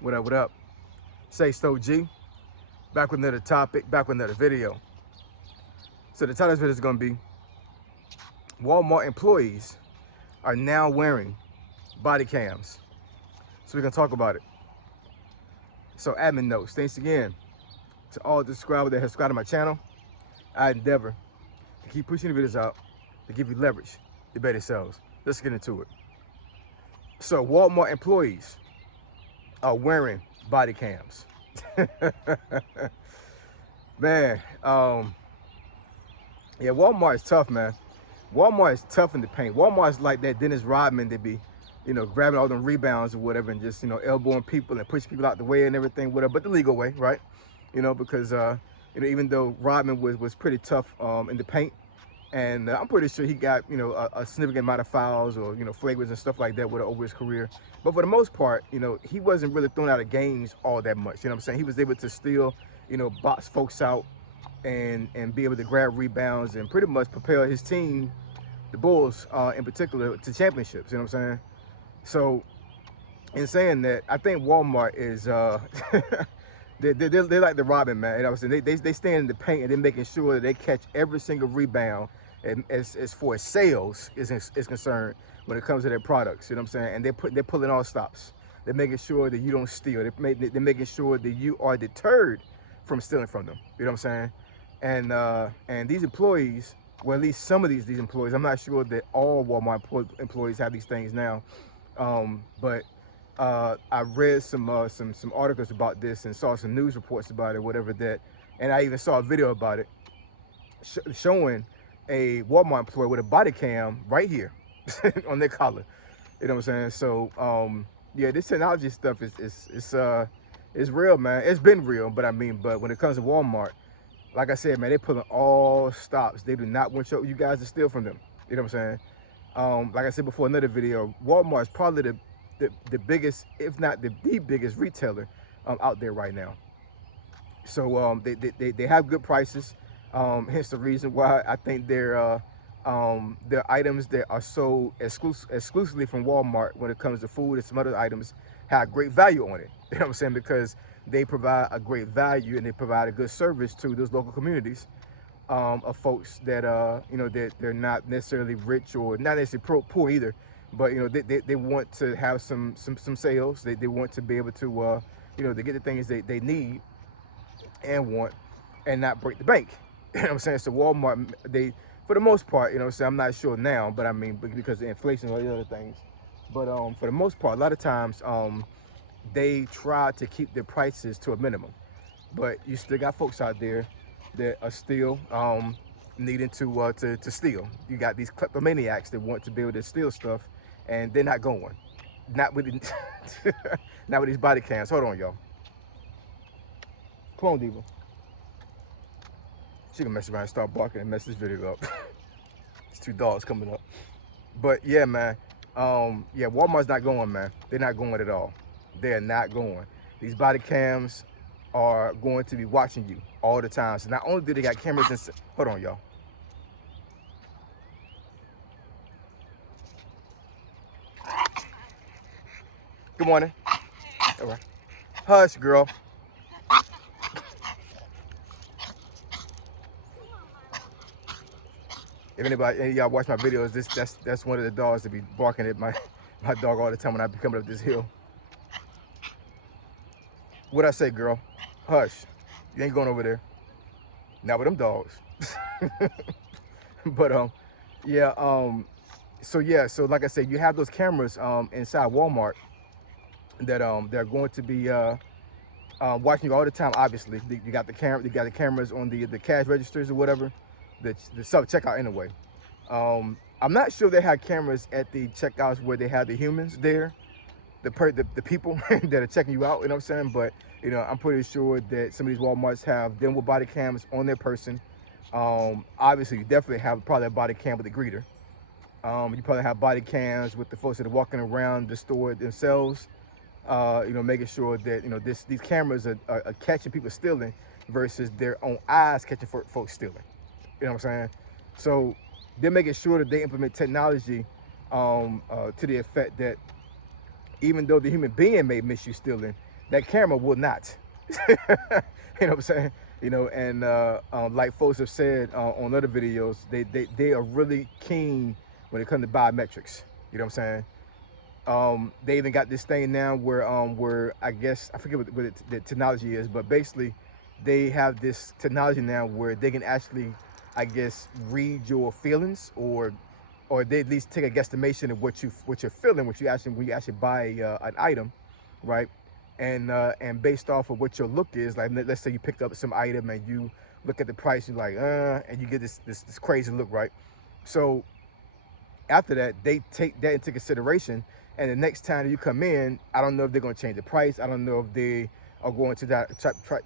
What up, what up? Say Stowe G, back with another topic, back with another video. So the title of this video is gonna be Walmart employees are now wearing body cams. So we're gonna talk about it. So admin notes, thanks again to all the subscribers that have subscribed to my channel. I endeavor to keep pushing the videos out to give you leverage to better sales. Let's get into it. So Walmart employees are wearing body cams. Man, yeah, Walmart is tough, man. Walmart is tough in the paint. Walmart is like that Dennis Rodman that be, grabbing all them rebounds or whatever and just, elbowing people and pushing people out the way and everything, whatever, but the legal way, right? Because, even though Rodman was pretty tough in the paint, and I'm pretty sure he got, a significant amount of fouls or, flagrants and stuff like that over his career. But for the most part, he wasn't really thrown out of games all that much. You know what I'm saying? He was able to still, box folks out and be able to grab rebounds and pretty much propel his team, the Bulls in particular, to championships. You know what I'm saying? So in saying that, I think Walmart is, they're like the Robin, man. You know what I'm saying? They stand in the paint and they're making sure that they catch every single rebound as far as sales is concerned when it comes to their products. You know what I'm saying? And they're pulling all stops. They're making sure that you don't steal. They're making sure that you are deterred from stealing from them. You know what I'm saying? And these employees, well, at least some of these employees, I'm not sure that all Walmart employees have these things now, but I read some articles about this and saw some news reports about it, whatever that, and I even saw a video about it showing a Walmart employee with a body cam right here on their collar. You know what I'm saying? So yeah, this technology stuff is real, man. It's been real, but but when it comes to Walmart, like I said, man, they're pulling all stops. They do not want you guys to steal from them. You know what I'm saying? Like I said before, another video, Walmart is probably the biggest, if not the biggest retailer out there right now. So they have good prices. Hence the reason why I think their items that are sold exclusively from Walmart when it comes to food and some other items have great value on it. You know what I'm saying? Because they provide a great value and they provide a good service to those local communities of folks that that they're not necessarily rich or not necessarily poor either, but they want to have some sales. They want to be able to to get the things they need and want and not break the bank. You know what I'm saying? So Walmart, they, for the most part, so I'm not sure now, but because of inflation and all the other things, but for the most part, a lot of times they try to keep their prices to a minimum, but you still got folks out there that are still needing to steal. You got these kleptomaniacs that want to be able to steal stuff, and they're not going, not with not with these body cams. Hold on, y'all. Come on, Diva. She can mess around and start barking and mess this video up. It's two dogs coming up. But yeah, man. Yeah, Walmart's not going, man. They're not going at all. They're not going. These body cams are going to be watching you all the time. So not only do they got cameras inside, hold on, y'all. Good morning. All right. Hush, girl. If any of y'all watch my videos, that's one of the dogs that be barking at my dog all the time when I be coming up this hill. What'd I say, girl? Hush. You ain't going over there. Not with them dogs. But yeah, so like I said, you have those cameras inside Walmart that they're going to be watching you all the time. Obviously, you got the cameras on the cash registers or whatever, the self checkout anyway. I'm not sure they have cameras at the checkouts where they have the humans there, the people that are checking you out. You know what I'm saying? But I'm pretty sure that some of these Walmarts have them with body cams on their person. Obviously, you definitely have probably a body cam with the greeter. You probably have body cams with the folks that are walking around the store themselves. Making sure that these cameras are catching people stealing versus their own eyes catching folks stealing. You know what I'm saying? So they're making sure that they implement technology to the effect that even though the human being may miss you stealing, That camera will not. You know what I'm saying? You know, and like folks have said on other videos, they are really keen when it comes to biometrics. You know what I'm saying? They even got this thing now where I guess I forget what the technology is, but basically they have this technology now where they can actually, I guess, read your feelings, or they at least take a guesstimation of what you're feeling, what you actually when you actually buy an item, right? And based off of what your look is, like let's say you picked up some item and you look at the price, you're like, and you get this crazy look, right? So after that, they take that into consideration. And the next time that you come in, I don't know if they're going to change the price. I don't know if they are going to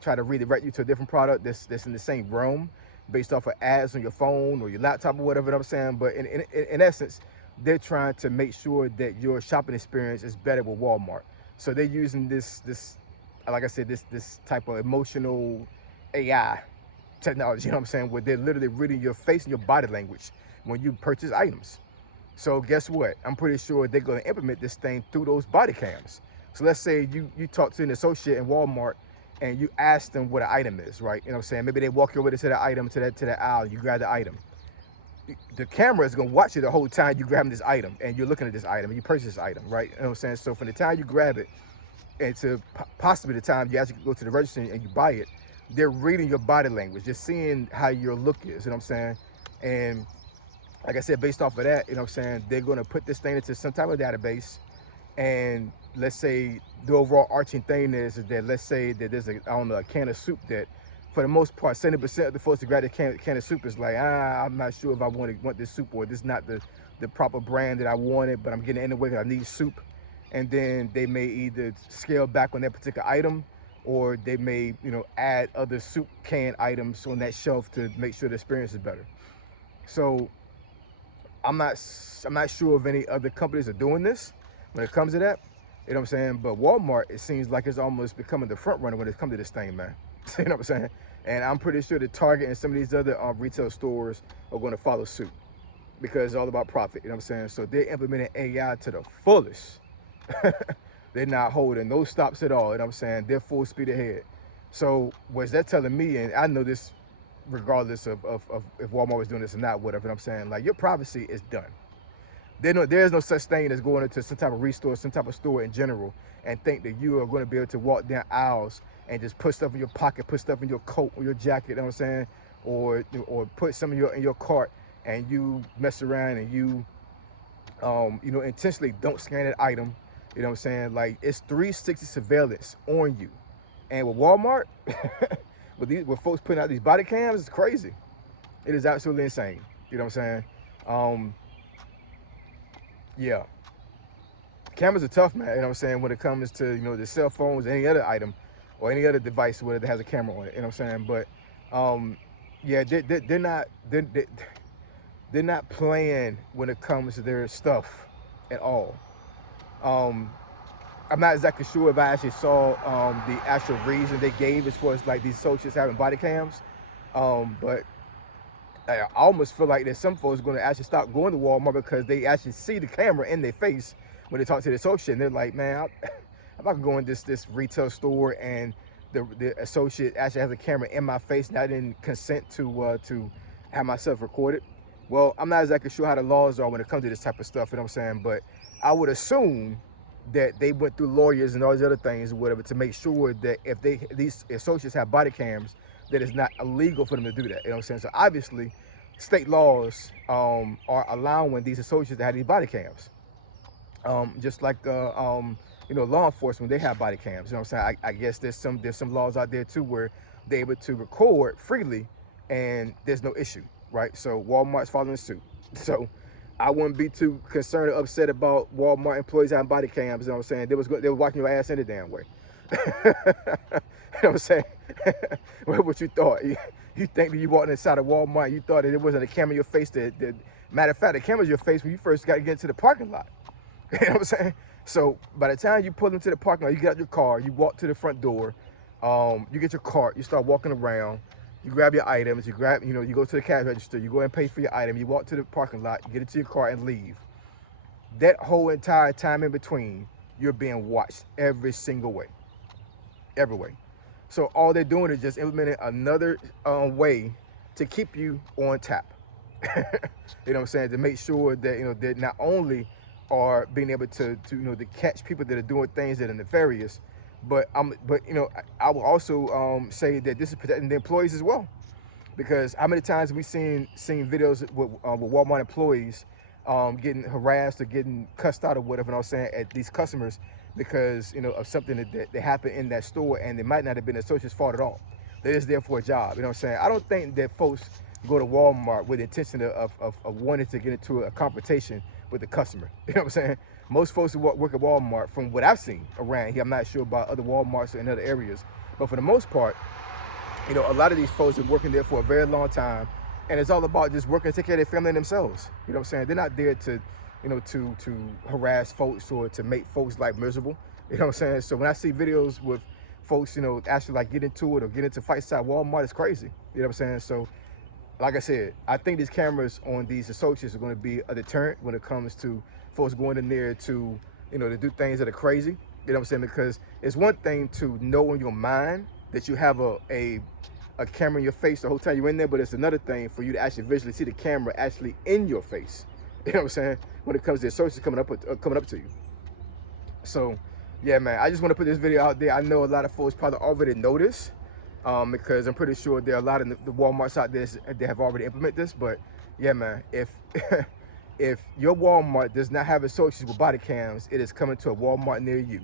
try to redirect you to a different product that's in the same realm based off of ads on your phone or your laptop or whatever I'm saying. But in essence, they're trying to make sure that your shopping experience is better with Walmart. So they're using this like I said, this type of emotional AI technology, you know what I'm saying, where they're literally reading your face and your body language when you purchase items. So guess what? I'm pretty sure they're going to implement this thing through those body cams. So let's say you talk to an associate in Walmart and you ask them what an item is, right? You know what I'm saying? Maybe they walk you over to that item, to that aisle, you grab the item. The camera is going to watch you the whole time you grabbing this item and you're looking at this item and you purchase this item, right? You know what I'm saying? So from the time you grab it and to possibly the time you actually go to the register and you buy it, they're reading your body language, just seeing how your look is, you know what I'm saying? And like I said, based off of that, you know what I'm saying, they're going to put this thing into some type of database. And let's say the overall arching thing is that let's say that there's a can of soup that for the most part, 70% of the folks that grab the can of soup is like, I'm not sure if I want this soup, or this is not the proper brand that I wanted, but I'm getting it anyway because I need soup. And then they may either scale back on that particular item, or they may, add other soup can items on that shelf to make sure the experience is better. So I'm not sure if any other companies are doing this when it comes to that. You know what I'm saying? But Walmart, it seems like it's almost becoming the front runner when it comes to this thing, man. You know what I'm saying? And I'm pretty sure that Target and some of these other retail stores are going to follow suit because it's all about profit. You know what I'm saying? So they're implementing AI to the fullest. They're not holding no stops at all. You know what I'm saying? They're full speed ahead. So what's that telling me? And I know this regardless of if Walmart was doing this or not, whatever. You know what I'm saying? Like, your privacy is done. There's no such thing as going into some type of restore, some type of store in general, and think that you are going to be able to walk down aisles and just put stuff in your pocket, put stuff in your coat or your jacket, you know what I'm saying? Or put some in your cart and you mess around and you intentionally don't scan that item. You know what I'm saying? Like, it's 360 surveillance on you. And with Walmart, with folks putting out these body cams, it's crazy. It is absolutely insane. You know what I'm saying? Yeah. Cameras are tough, man. You know what I'm saying? When it comes to, the cell phones, any other item or any other device where it has a camera on it. You know what I'm saying? But yeah, they're not playing when it comes to their stuff at all. I'm not exactly sure if I actually saw the actual reason they gave as far as like these associates having body cams, but I almost feel like that some folks are going to actually stop going to Walmart because they actually see the camera in their face when they talk to the associate, and they're like, man, I'm not going to this retail store and the associate actually has a camera in my face and I didn't consent to have myself recorded. Well, I'm not exactly sure how the laws are when it comes to this type of stuff, you know what I'm saying? But I would assume that they went through lawyers and all these other things or whatever to make sure that if these associates have body cams, that it's not illegal for them to do that. You know what I'm saying? So obviously, state laws are allowing these associates to have these body cams. Just like law enforcement, they have body cams. You know what I'm saying? I guess there's some laws out there too where they're able to record freely and there's no issue, right? So Walmart's following suit. So I wouldn't be too concerned or upset about Walmart employees having body cams. You know what I'm saying? They were watching your ass any damn way. You know what I'm saying? What you thought? You think that you walked inside of Walmart, you thought that there wasn't a camera in your face. Matter of fact, the camera's in your face when you first got to get into the parking lot. You know what I'm saying? So by the time you pull into the parking lot, you get out your car, you walk to the front door, you get your cart, you start walking around, you grab your items, you go to the cash register, you go and pay for your item, you walk to the parking lot, you get into your car and leave. That whole entire time in between, you're being watched every single way. every way. So all they're doing is just implementing another way to keep you on tap. You know what I'm saying? To make sure that, you know, that not only are being able to you know, to catch people that are doing things that are nefarious, but you know, I will also say that this is protecting the employees as well. Because how many times we seen videos with Walmart employees getting harassed or getting cussed out or whatever, and I'm saying, at these customers, because, you know, of something that happened in that store, and it might not have been the associate's fault at all. They're just there for a job. You know what I'm saying? I don't think that folks go to Walmart with the intention of wanting to get into a confrontation with the customer. You know what I'm saying? Most folks who work at Walmart, from what I've seen around here, I'm not sure about other Walmarts or in other areas, but for the most part, you know, a lot of these folks are working there for a very long time, and it's all about just working to take care of their family and themselves. You know what I'm saying? They're not there to, you know, to harass folks or to make folks' life miserable. You know what I'm saying? So when I see videos with folks, you know, actually like get into it or get into fights at Walmart, it's crazy. You know what I'm saying? So like I said, I think these cameras on these associates are going to be a deterrent when it comes to folks going in there to, you know, to do things that are crazy. You know what I'm saying? Because it's one thing to know in your mind that you have a camera in your face the whole time you're in there, but it's another thing for you to actually visually see the camera actually in your face. You know what I'm saying? When it comes to associates coming up to you. So, yeah, man, I just want to put this video out there. I know a lot of folks probably already know this, because I'm pretty sure there are a lot of the Walmarts out there that have already implemented this. But yeah, man, if if your Walmart does not have associates with body cams, it is coming to a Walmart near you.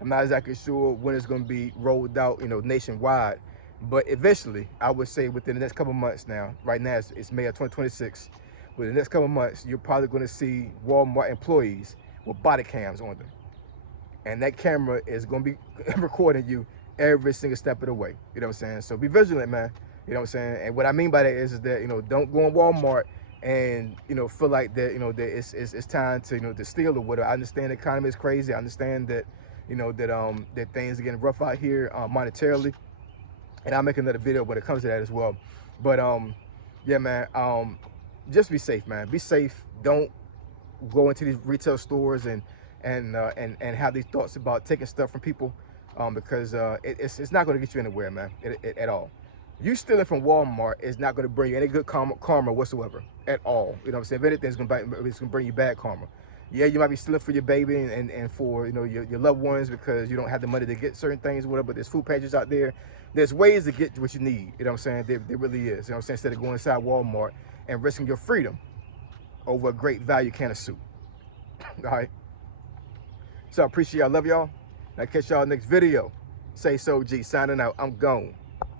I'm not exactly sure when it's going to be rolled out, you know, nationwide, but eventually, I would say within the next couple of months now. Right now, it's May of 2026. Within the next couple of months, you're probably going to see Walmart employees with body cams on them, and that camera is going to be recording you every single step of the way. You know what I'm saying? So be vigilant, man. You know what I'm saying? And what I mean by that is that, you know, don't go on Walmart and, you know, feel like that, you know, that it's time to, you know, to steal or whatever. I understand the economy is crazy. I understand that, you know, that things are getting rough out here monetarily, and I'll make another video when it comes to that as well. But yeah, man, just be safe, man. Be safe. Don't go into these retail stores and have these thoughts about taking stuff from people, because it's not going to get you anywhere, man, at all. You stealing from Walmart is not going to bring you any good karma whatsoever at all. You know what I'm saying? If anything, it's going to bring you bad karma. Yeah, you might be stealing for your baby and for, you know, your loved ones, because you don't have the money to get certain things, whatever. But there's food pages out there. There's ways to get what you need. You know what I'm saying? There really is. You know what I'm saying? Instead of going inside Walmart and risking your freedom over a great value can of soup. All right. So I appreciate y'all. Love y'all. I'll catch y'all next video. Say so, G. Signing out. I'm gone.